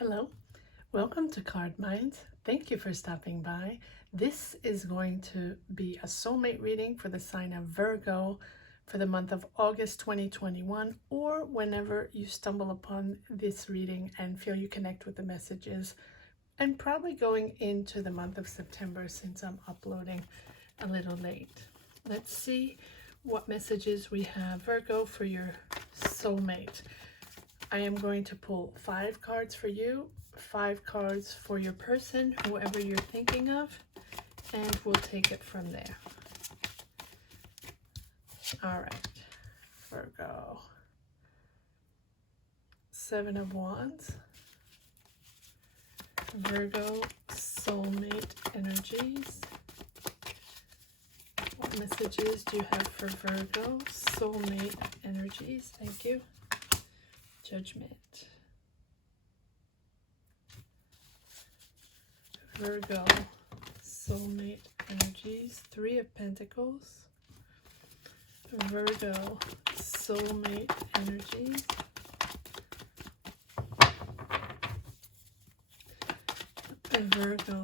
Hello, welcome to Card Minds. Thank you for stopping by. This is going to be a soulmate reading for the sign of Virgo for the month of August 2021, or whenever you stumble upon this reading and feel you connect with the messages, and probably going into the month of September since I'm uploading a little late. Let's see what messages we have, Virgo, for your soulmate. I am going to pull 5 cards for you, 5 cards for your person, whoever you're thinking of, and we'll take it from there. All right, Virgo. 7 of Wands. Virgo soulmate energies. What messages do you have for Virgo soulmate energies? Thank you. Judgment. Virgo soulmate energies. 3 of Pentacles. Virgo soulmate energies. Virgo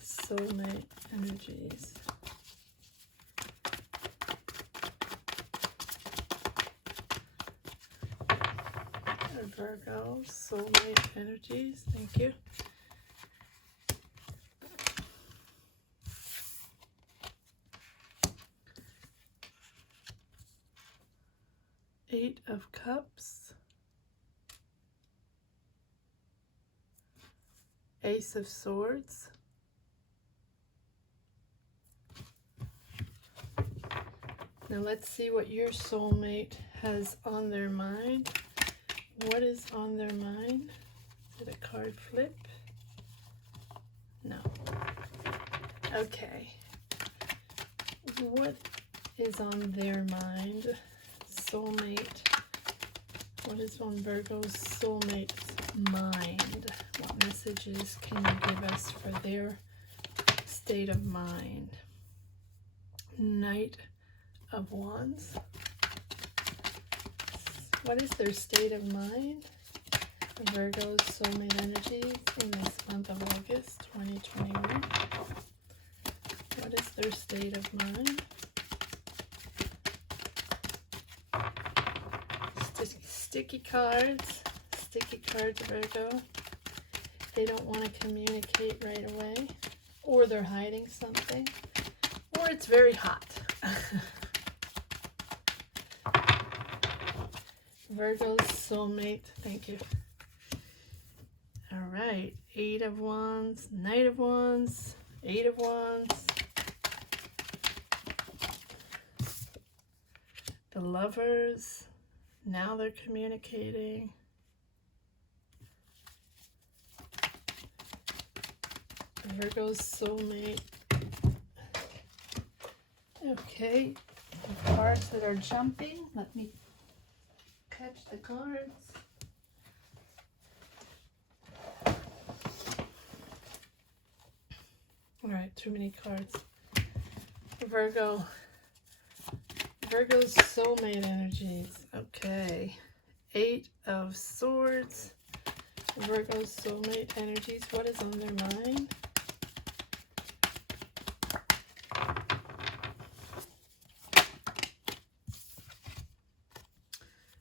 soulmate energies. Virgo soulmate energies. Thank you. Eight of Cups. Ace of Swords. Now let's see what your soulmate has on their mind. What is on their mind? Is it a card flip? No. Okay. What is on their mind? Soulmate. What is on Virgo's soulmate's mind? What messages can you give us for their state of mind? Knight of Wands. What is their state of mind? Virgo's soulmate energies in this month of August 2021. What is their state of mind? Sticky cards, Virgo. They don't want to communicate right away, or they're hiding something, or it's very hot. Virgo's soulmate, thank you. All right, 8 of Wands, Knight of Wands, 8 of Wands. The Lovers, now they're communicating. Virgo's soulmate. Okay, the cards that are jumping, let me catch the cards. All right, too many cards. Virgo's soulmate energies. Okay, 8 of Swords. Virgo's soulmate energies. What is on their mind?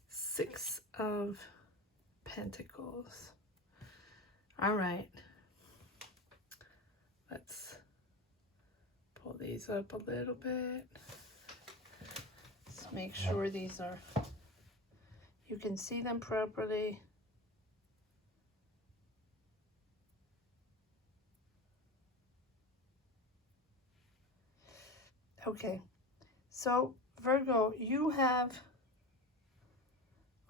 Six of Pentacles. All right. Let's pull these up a little bit. Let's make sure these are, you can see them properly. Okay, so Virgo, you have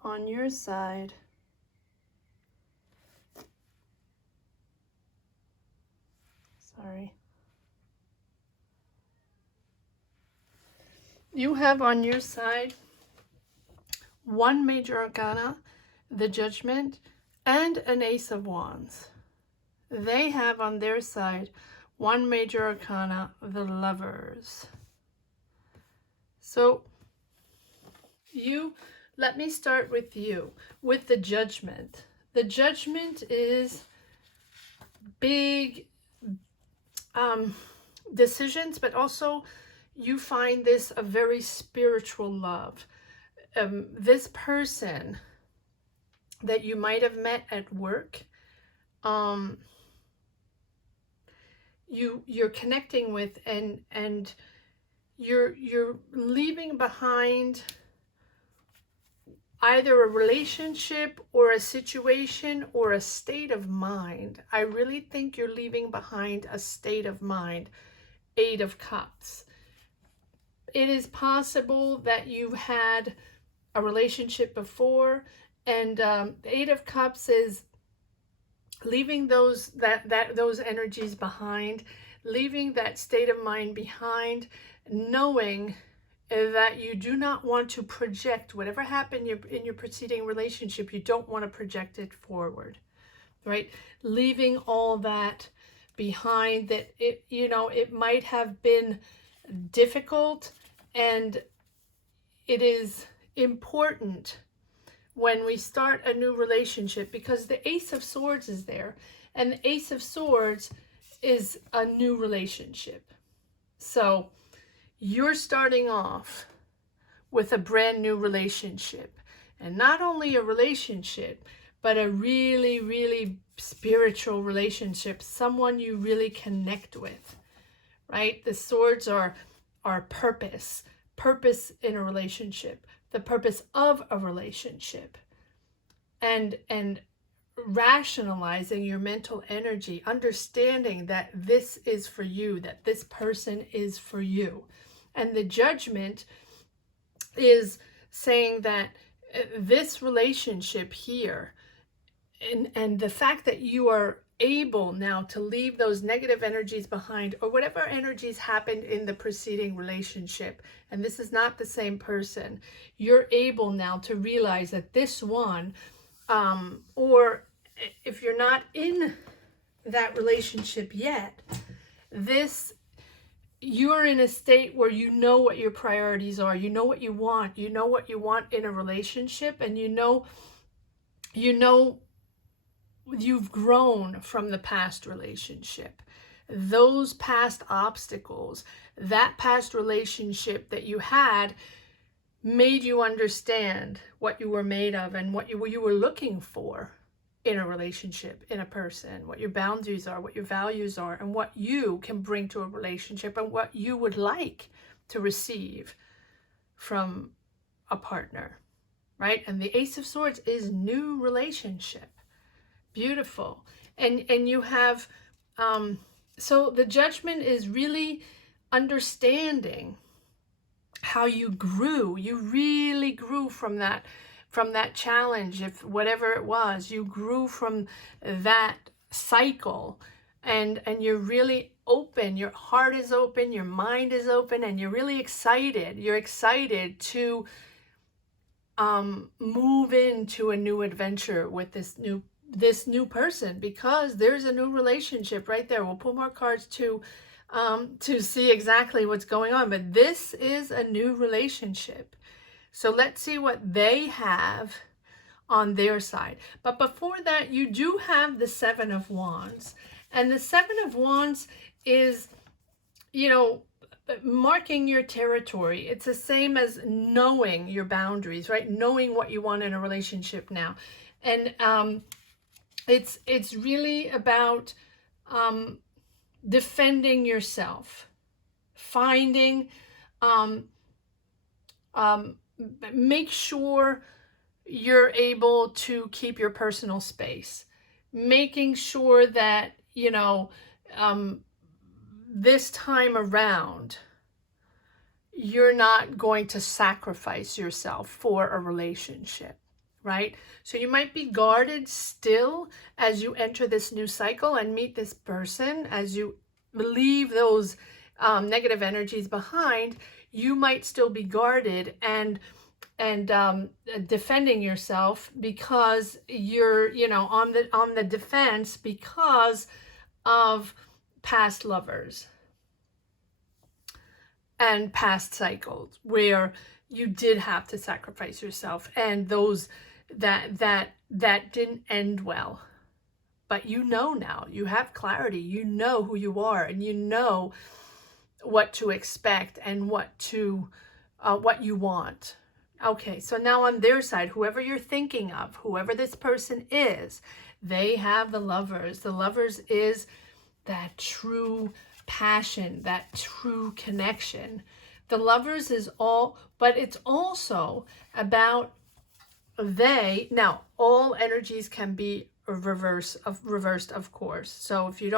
on your side you have on your side 1 major arcana, the Judgment, and an Ace of Wands. They have on their side 1 major arcana, the Lovers. So let me start with you, with the Judgment. The Judgment is big decisions, but also you find this a very spiritual love. This person that you might have met at work, you're connecting with, and you're leaving behind either a relationship or a situation or a state of mind. I really think you're leaving behind a state of mind. 8 of Cups. It is possible that you've had a relationship before, and the 8 of Cups is leaving those energies behind, leaving that state of mind behind, knowing that you do not want to project whatever happened in your preceding relationship. You don't want to project it forward, right? Leaving all that behind, that it might have been difficult, and it is important when we start a new relationship, because the Ace of Swords is there, and the Ace of Swords is a new relationship. So you're starting off with a brand new relationship, and not only a relationship, but a really, really spiritual relationship, someone you really connect with, right? The swords are purpose in a relationship, the purpose of a relationship, and rationalizing your mental energy, understanding that this is for you, that this person is for you. And the Judgment is saying that this relationship here, and the fact that you are able now to leave those negative energies behind, or whatever energies happened in the preceding relationship, and this is not the same person, you're able now to realize that this one, or if you're not in that relationship yet, you're in a state where you know what your priorities are, you know what you want in a relationship, and you know you've grown from the past relationship. Those past obstacles, that past relationship that you had, made you understand what you were made of and what you were looking for in a relationship, in a person, what your boundaries are, what your values are, and what you can bring to a relationship, and what you would like to receive from a partner, right? And the Ace of Swords is new relationship. Beautiful. And you have, so the Judgment is really understanding how you grew. You really grew from that challenge, if whatever it was, you grew from that cycle, and you're really open, your heart is open, your mind is open, and you're really excited. You're excited to move into a new adventure with this new person, because there's a new relationship right there. We'll pull more cards to see exactly what's going on, but this is a new relationship. So let's see what they have on their side. But before that, you do have the 7 of Wands. And the 7 of Wands is, marking your territory. It's the same as knowing your boundaries, right? Knowing what you want in a relationship now. And it's really about defending yourself, finding, make sure you're able to keep your personal space, making sure that, this time around, you're not going to sacrifice yourself for a relationship, right? So you might be guarded still as you enter this new cycle and meet this person. As you leave those negative energies behind, you might still be guarded and defending yourself, because you're on the defense because of past lovers and past cycles where you did have to sacrifice yourself, and those that didn't end well. But you know now, you have clarity, you know who you are, and you know what to expect and what you want. Okay, so now on their side, whoever you're thinking of, whoever this person is, they have the Lovers. The Lovers is that true passion, that true connection. The Lovers is all, but it's also about now all energies can be reversed, of course. So if you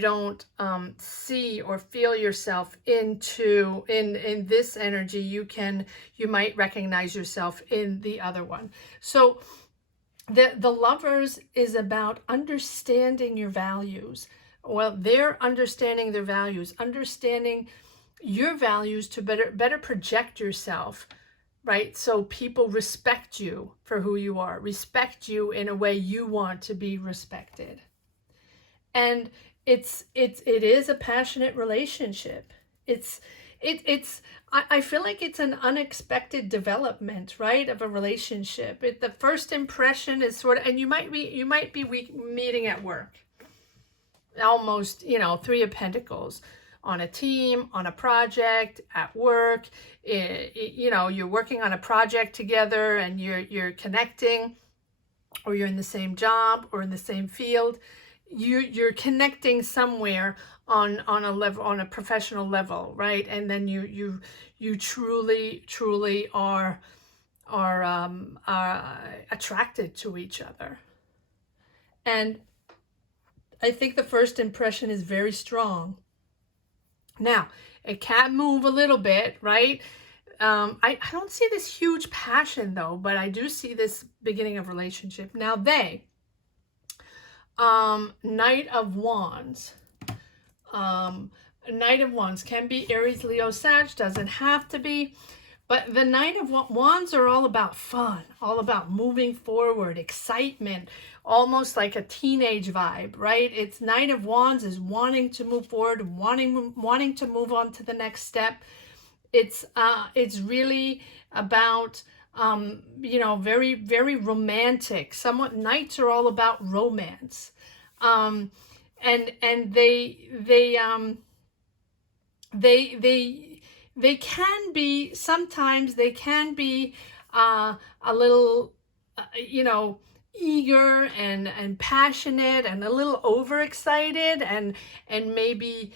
don't see or feel yourself in this energy, you might recognize yourself in the other one. So the Lovers is about understanding your values. Well, they're understanding their values, understanding your values to better project yourself, right? So people respect you for who you are, respect you in a way you want to be respected. And it is a passionate relationship. I feel like it's an unexpected development, right, of a relationship. The first impression is sort of, and you might be meeting at work, almost, Three of Pentacles, on a team, on a project, at work. You're working on a project together, and you're connecting, or you're in the same job or in the same field. You're connecting somewhere on a level, on a professional level, right? And then you truly are attracted to each other. And I think the first impression is very strong. Now, it can move a little bit, right? I don't see this huge passion though, but I do see this beginning of relationship. Now Knight of Wands. Knight of Wands can be Aries, Leo, Sag, doesn't have to be. But the Knight of Wands are all about fun, all about moving forward, excitement, almost like a teenage vibe, right? It's Knight of Wands is wanting to move forward, wanting to move on to the next step. It's really about very, very romantic. Somewhat, Knights are all about romance. And they can be, sometimes they can be a little, eager and passionate and a little overexcited and maybe,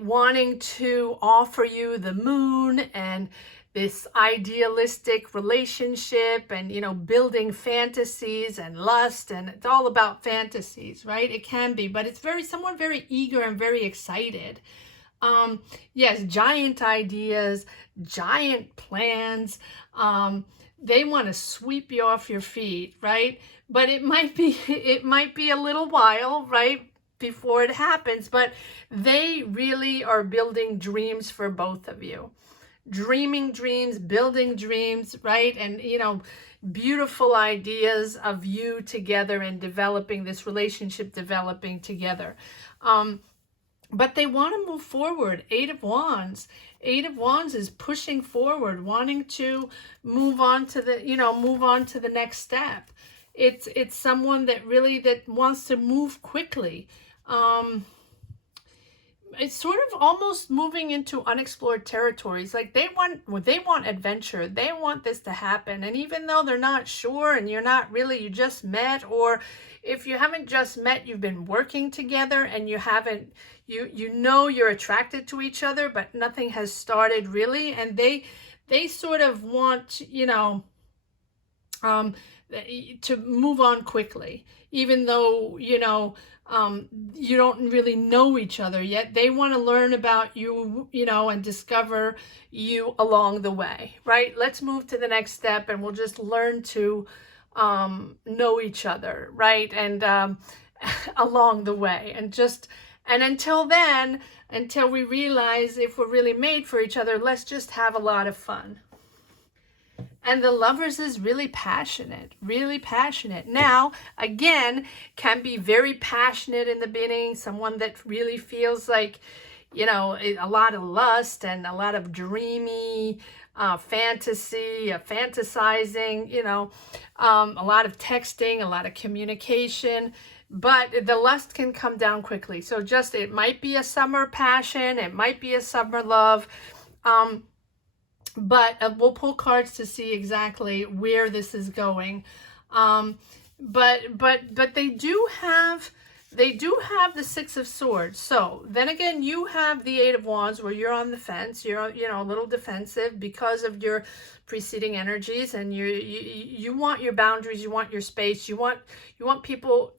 wanting to offer you the moon and this idealistic relationship and, building fantasies and lust, and it's all about fantasies, right? It can be, but it's someone very eager and very excited. Yes, giant ideas, giant plans. They want to sweep you off your feet, right? But it might be a little while, right, before it happens, but they really are building dreams for both of you. Dreaming dreams, building dreams, right? And, beautiful ideas of you together and developing this relationship, developing together. But they want to move forward. Eight of Wands. Eight of Wands is pushing forward, wanting to move on to the next step. It's someone that wants to move quickly. It's sort of almost moving into unexplored territories. Like they want adventure. They want this to happen. And even though they're not sure and you just met, or if you haven't just met, you've been working together and you're attracted to each other, but nothing has started really. And they sort of want, to move on quickly, even though, you don't really know each other yet. They want to learn about you, and discover you along the way, right? Let's move to the next step and we'll just learn to know each other, right? And along the way. And until then, until we realize if we're really made for each other, let's just have a lot of fun. And the Lovers is really passionate, really passionate. Now, again, can be very passionate in the beginning, someone that really feels like, you know, a lot of lust and a lot of dreamy fantasy, fantasizing, you know, a lot of texting, a lot of communication, but the lust can come down quickly. So just, it might be a summer passion, it might be a summer love, but we'll pull cards to see exactly where this is going. But they do have the Six of Swords. So then again, you have the Eight of Wands, where you're on the fence. You're, you know, a little defensive because of your preceding energies, and you want your boundaries, you want your space, you want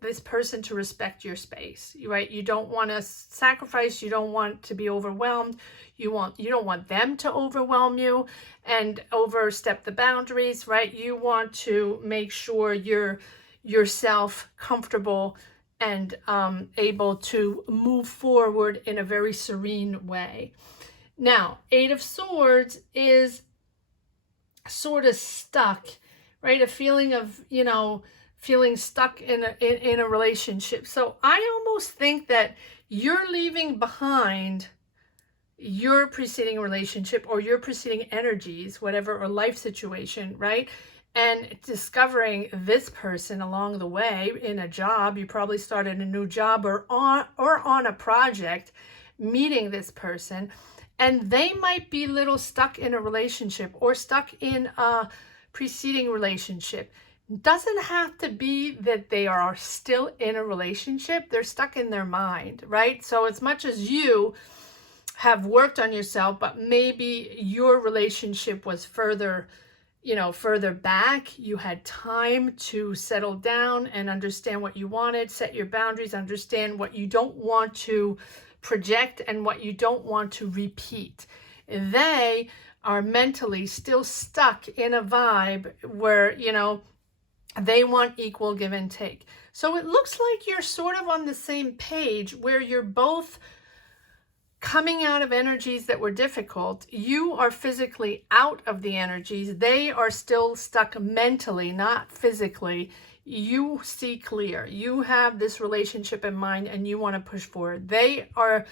this person to respect your space, right? You don't want to sacrifice, you don't want to be overwhelmed, you don't want them to overwhelm you and overstep the boundaries, right? You want to make sure you're yourself comfortable and able to move forward in a very serene way. Now, Eight of Swords is sort of stuck, right? A feeling of, you know, feeling stuck in a relationship. So I almost think that you're leaving behind your preceding relationship or your preceding energies, whatever, or life situation, right? And discovering this person along the way in a job. You probably started a new job or on a project, meeting this person, and they might be a little stuck in a relationship or stuck in a preceding relationship. Doesn't have to be that they are still in a relationship. They're stuck in their mind, right? So as much as you have worked on yourself, but maybe your relationship was further back, you had time to settle down and understand what you wanted, set your boundaries, understand what you don't want to project and what you don't want to repeat. They are mentally still stuck in a vibe where, you know, they want equal give and take. So it looks like you're sort of on the same page, where you're both coming out of energies that were difficult. You are physically out of the energies. They are still stuck mentally, not physically. You see clear. You have this relationship in mind and you want to push forward. They are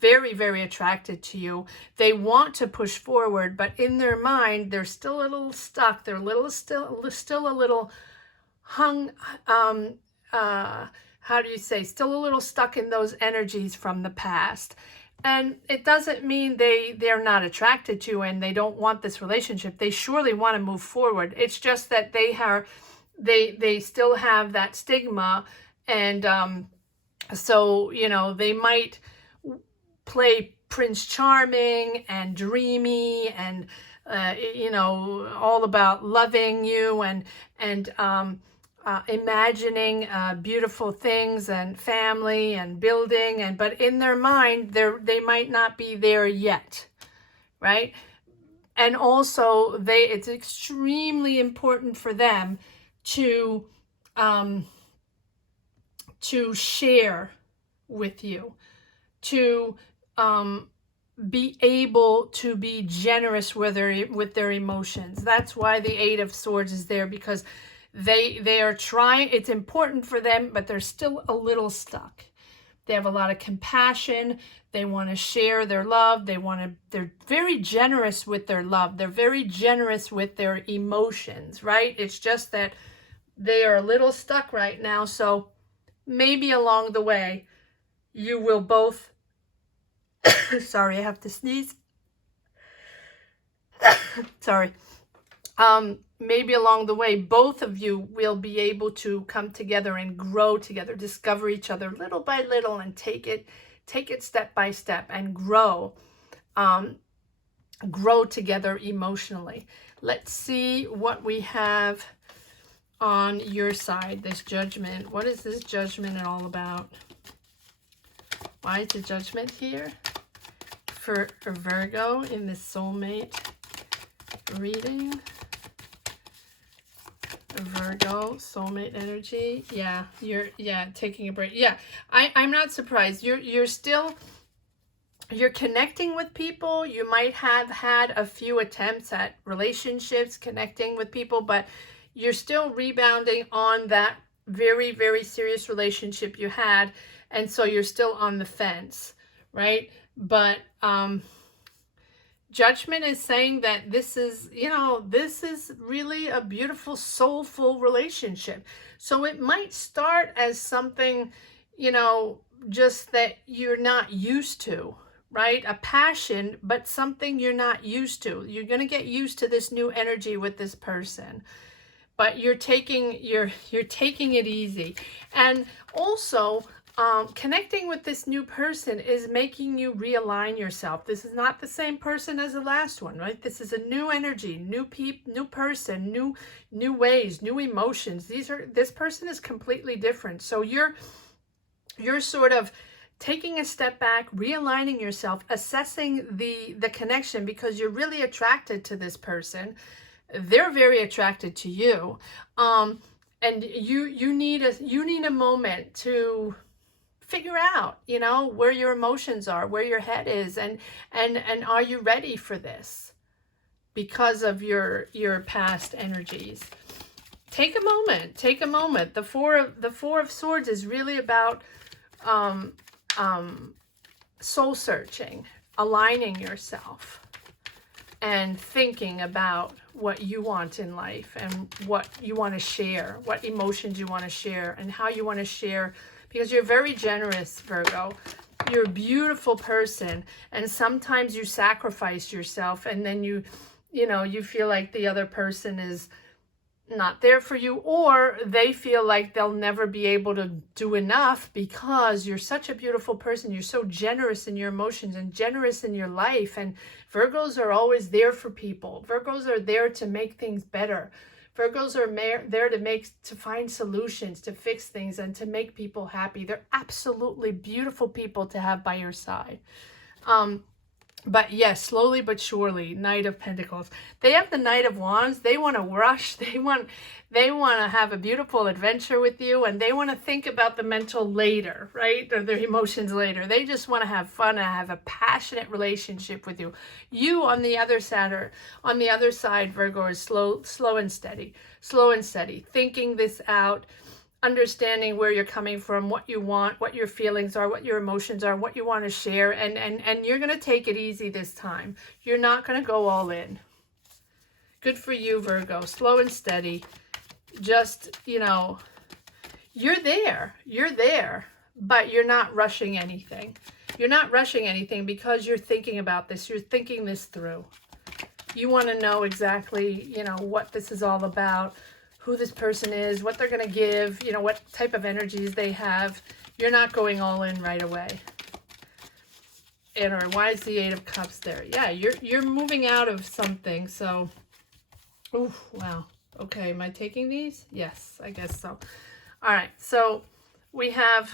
very, very attracted to you. They want to push forward, but in their mind, they're still a little stuck. They're still a little hung, how do you say, still a little stuck in those energies from the past. And it doesn't mean they're not attracted to you and they don't want this relationship. They surely want to move forward. It's just that they still have that stigma. And so, you know, they might play Prince Charming and dreamy and, you know, all about loving you and imagining beautiful things and family and building, but in their mind, they might not be there yet, right? And also, it's extremely important for them to share with you, to be able to be generous with their emotions. That's why the Eight of Swords is there, because they are trying. It's important for them, but they're still a little stuck. They have a lot of compassion. They want to share their love. They're very generous with their love. They're very generous with their emotions, right? It's just that they are a little stuck right now. So maybe along the way, you will both, sorry, I have to sneeze. Sorry. Maybe along the way, both of you will be able to come together and grow together, discover each other little by little, and take it step by step and grow together emotionally. Let's see what we have on your side, this Judgment. What is this Judgment all about? Why is the Judgment here for Virgo in this soulmate reading? Virgo soulmate energy. Yeah, you're taking a break. Yeah, I'm not surprised. You're connecting with people. You might have had a few attempts at relationships, connecting with people, but you're still rebounding on that very, very serious relationship you had, and so you're still on the fence, right? But Judgment is saying that this is, you know, this is really a beautiful, soulful relationship. So it might start as something, you know, just that you're not used to, right? A passion, but something you're not used to. You're going to get used to this new energy with this person, but you're taking it easy. And also, connecting with this new person is making you realign yourself. This is not the same person as the last one, right? This is a new energy, new person, new ways, new emotions. This person is completely different. So you're sort of taking a step back, realigning yourself, assessing the connection, because you're really attracted to this person. They're very attracted to you, and you need a moment to figure out, you know, where your emotions are, where your head is, and are you ready for this because of your past energies. Take a moment. The four of swords is really about soul searching, aligning yourself, and thinking about what you want in life and what you want to share, what emotions you want to share, and how you want to share, because you're very generous, Virgo. You're a beautiful person, and sometimes you sacrifice yourself, and then you feel like the other person is not there for you, or they feel like they'll never be able to do enough because you're such a beautiful person. You're so generous in your emotions and generous in your life. And Virgos are always there for people. Virgos are there to make things better. Virgos are there to find solutions, to fix things, and to make people happy. They're absolutely beautiful people to have by your side. But yes, slowly but surely, Knight of Pentacles. They have the Knight of Wands. They want to rush. They want to have a beautiful adventure with you, and they want to think about the mental later, right? Or their emotions later. They just want to have fun and have a passionate relationship with you. You, on the other side, Virgo, is slow and steady, thinking this out, understanding where you're coming from, what you want, what your feelings are, what your emotions are, what you want to share, and you're going to take it easy this time. You're not going to go all in. Good for you, Virgo. Slow and steady. Just, you know, you're there, but you're not rushing anything. You're not rushing anything because you're thinking about this. You're thinking this through. You want to know exactly, you know, what this is all about, who this person is, what they're going to give, you know, what type of energies they have. You're not going all in right away. And or why is the Eight of Cups there? Yeah, you're moving out of something. So, oh, wow. Okay, am I taking these? Yes, I guess so. All right, so we have,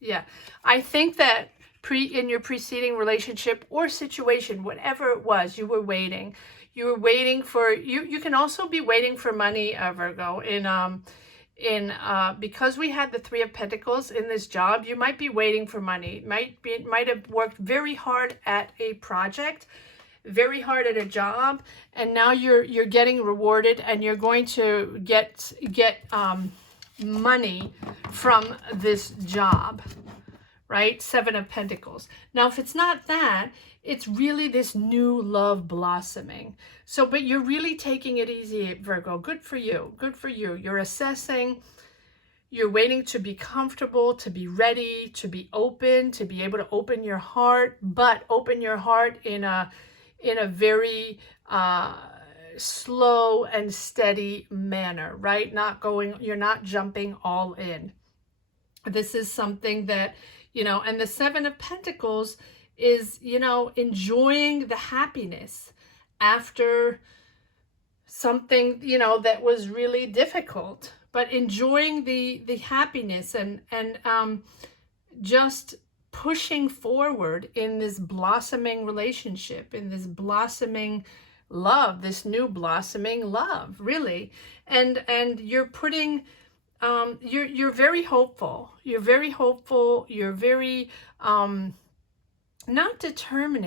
yeah, I think that in your preceding relationship or situation, whatever it was, you were waiting. You were waiting for, you can also be waiting for money, Virgo, because we had the Three of Pentacles in this job. You might be waiting for money. Might have worked very hard at a project, very hard at a job, and now you're getting rewarded, and you're going to get money from this job, right? Seven of Pentacles. Now, if it's not that, it's really this new love blossoming. So, but you're really taking it easy, Virgo. Good for you. Good for you. You're assessing. You're waiting to be comfortable, to be ready, to be open, to be able to open your heart, but open your heart in a very slow and steady manner, right? You're not jumping all in. This is something that, you know, and the Seven of Pentacles is, you know, enjoying the happiness after something, you know, that was really difficult, but enjoying the happiness and just pushing forward in this blossoming relationship, in this blossoming love, this new blossoming love, really. And you're putting, you're very hopeful. You're very hopeful. You're very, not determined.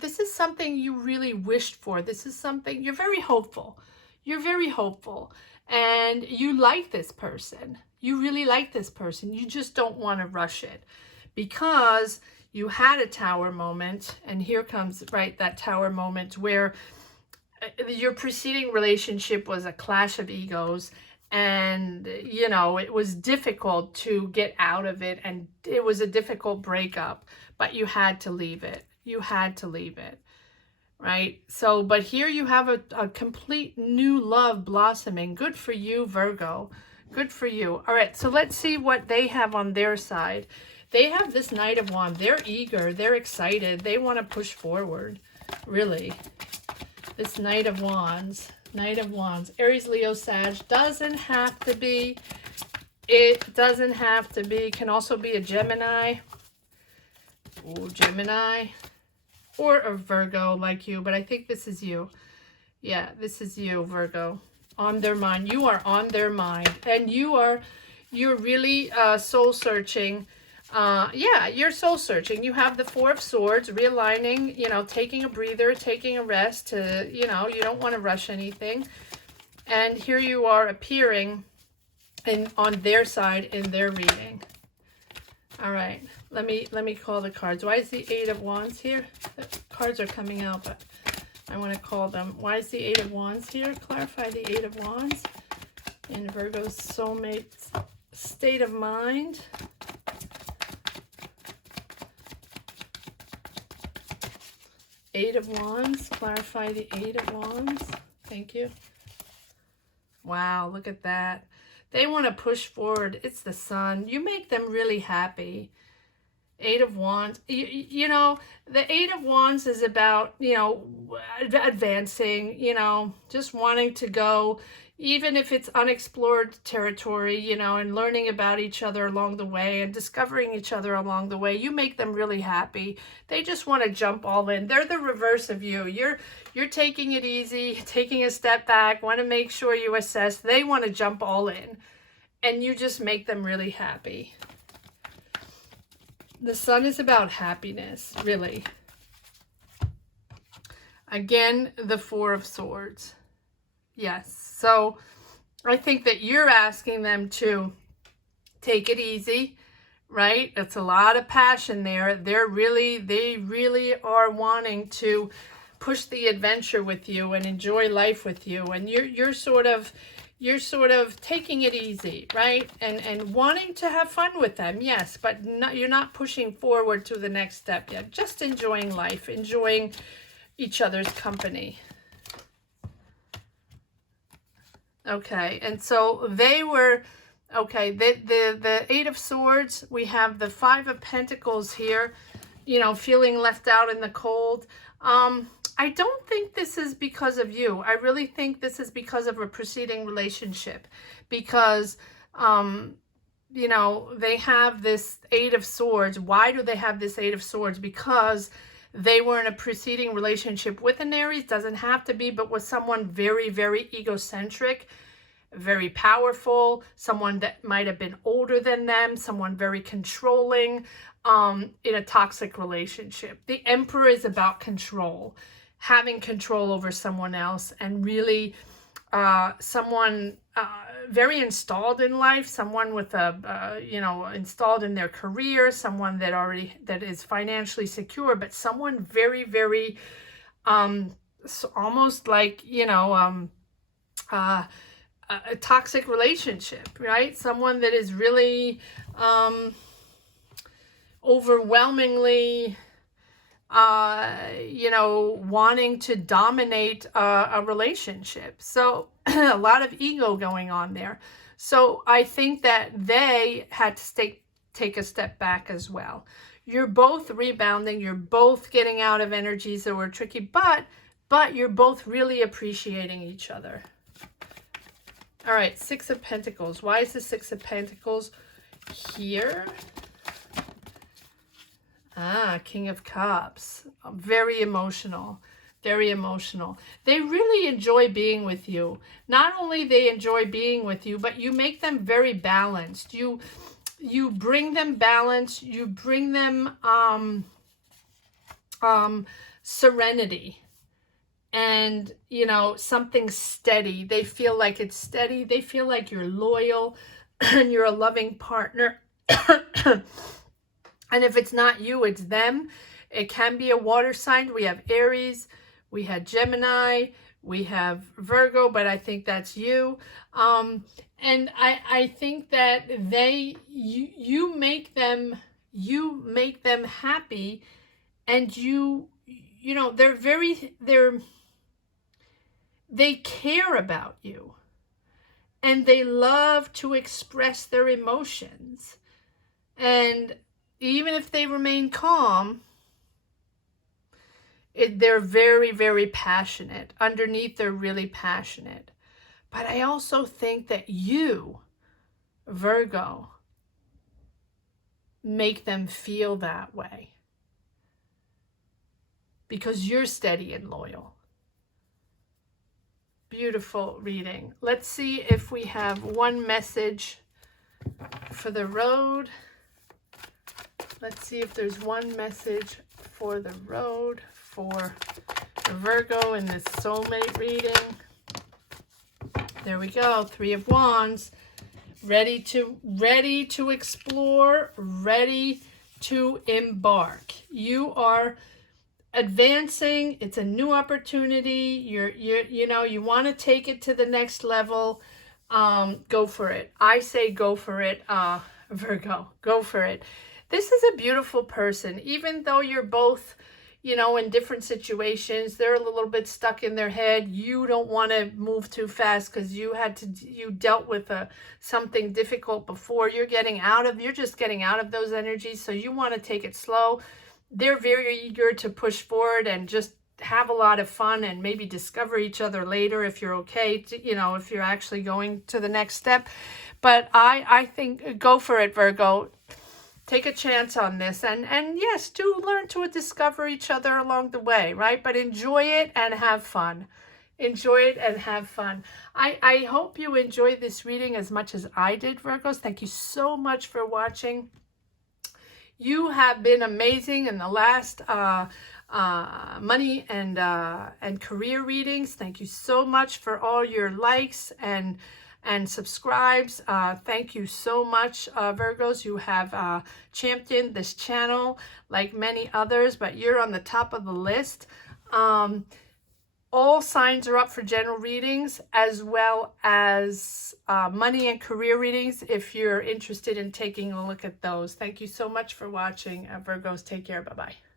This is something you really wished for. This is something you're very hopeful. You're very hopeful, and you like this person. You really like this person. You just don't want to rush it because you had a tower moment. And here comes, right, that tower moment where your preceding relationship was a clash of egos. And, you know, it was difficult to get out of it. And it was a difficult breakup. But you had to leave it. You had to leave it. Right? So, but here you have a complete new love blossoming. Good for you, Virgo. Good for you. All right, so let's see what they have on their side. They have this Knight of Wands. They're eager. They're excited. They want to push forward. Really. This Knight of Wands. Knight of Wands. Aries, Leo, Sag. Doesn't have to be. It doesn't have to be. Can also be a Gemini. Ooh, Gemini. Or a Virgo like you. But I think this is you. Yeah, this is you, Virgo. On their mind. You are on their mind. And you're really soul searching. Yeah, you're soul searching. You have the Four of Swords, realigning, you know, taking a breather, taking a rest to, you know, you don't want to rush anything. And here you are appearing on their side in their reading. All right, let me call the cards. Why is the Eight of Wands here? The cards are coming out, but I want to call them. Why is the Eight of Wands here? Clarify the Eight of Wands in Virgo's soulmate state of mind. Eight of Wands. Clarify the Eight of Wands. Thank you. Wow, look at that. They want to push forward. It's the Sun. You make them really happy. Eight of Wands. You know, the Eight of Wands is about, you know, advancing, you know, just wanting to go, even if it's unexplored territory, you know, and learning about each other along the way and discovering each other along the way. You make them really happy. They just want to jump all in. They're the reverse of you. You're taking it easy, taking a step back, want to make sure you assess. They want to jump all in, and you just make them really happy. The Sun is about happiness, really. Again, the Four of Swords. Yes. So I think that you're asking them to take it easy, right? It's a lot of passion there. They really are wanting to push the adventure with you and enjoy life with you. And you're sort of taking it easy, right? And wanting to have fun with them, yes, but you're not pushing forward to the next step yet. Just enjoying life, enjoying each other's company. Okay, and so they were, okay, the Eight of Swords, we have the Five of Pentacles here, you know, feeling left out in the cold. I don't think this is because of you. I really think this is because of a preceding relationship. Because, you know, they have this Eight of Swords. Why do they have this Eight of Swords? Because they were in a preceding relationship with an Aries. Doesn't have to be, but with someone very, very egocentric, very powerful, someone that might have been older than them, someone very controlling, in a toxic relationship. The Emperor is about control, having control over someone else, and really someone very installed in life, someone with a, you know, installed in their career, someone that is financially secure, but someone very, very, almost like, you know, a toxic relationship, right? Someone that is really overwhelmingly, you know, wanting to dominate a relationship. So a lot of ego going on there. So I think that they had to take a step back as well. You're both rebounding. You're both getting out of energies that were tricky, but you're both really appreciating each other. All right, Six of Pentacles. Why is the Six of Pentacles here? King of Cups. Very emotional. Very emotional. They really enjoy being with you. Not only they enjoy being with you, but you make them very balanced. You bring them balance. You bring them serenity. And, you know, something steady. They feel like it's steady. They feel like you're loyal. and you're a loving partner. And if it's not you, it's them. It can be a water sign. We have Aries, we had Gemini, we have Virgo, but I think that's you. And I think that you make them happy, and you know, they care about you, and they love to express their emotions. And even if they remain calm, they're very, very passionate. Underneath, they're really passionate. But I also think that you, Virgo, make them feel that way, because you're steady and loyal. Beautiful reading. Let's see if we have one message for the road. Let's see if there's one message for the road for Virgo in this soulmate reading. There we go. 3 of Wands. Ready to explore, ready to embark. You are advancing. It's a new opportunity. You want to take it to the next level. Go for it. I say go for it, Virgo. Go for it. This is a beautiful person. Even though you're both, in different situations, they're a little bit stuck in their head. You don't want to move too fast because you dealt with something difficult before. You're just getting out of those energies. So you want to take it slow. They're very eager to push forward and just have a lot of fun and maybe discover each other later if you're okay, if you're actually going to the next step. But I think go for it, Virgo. Take a chance on this, and yes, do learn to discover each other along the way, right? But enjoy it and have fun. Enjoy it and have fun. I hope you enjoyed this reading as much as I did, Virgos. Thank you so much for watching. You have been amazing in the last money and career readings. Thank you so much for all your likes and subscribes. Thank you so much, Virgos. You have championed this channel like many others, but you're on the top of the list. All signs are up for general readings, as well as money and career readings if you're interested in taking a look at those. Thank you so much for watching, Virgos. Take care. Bye-bye.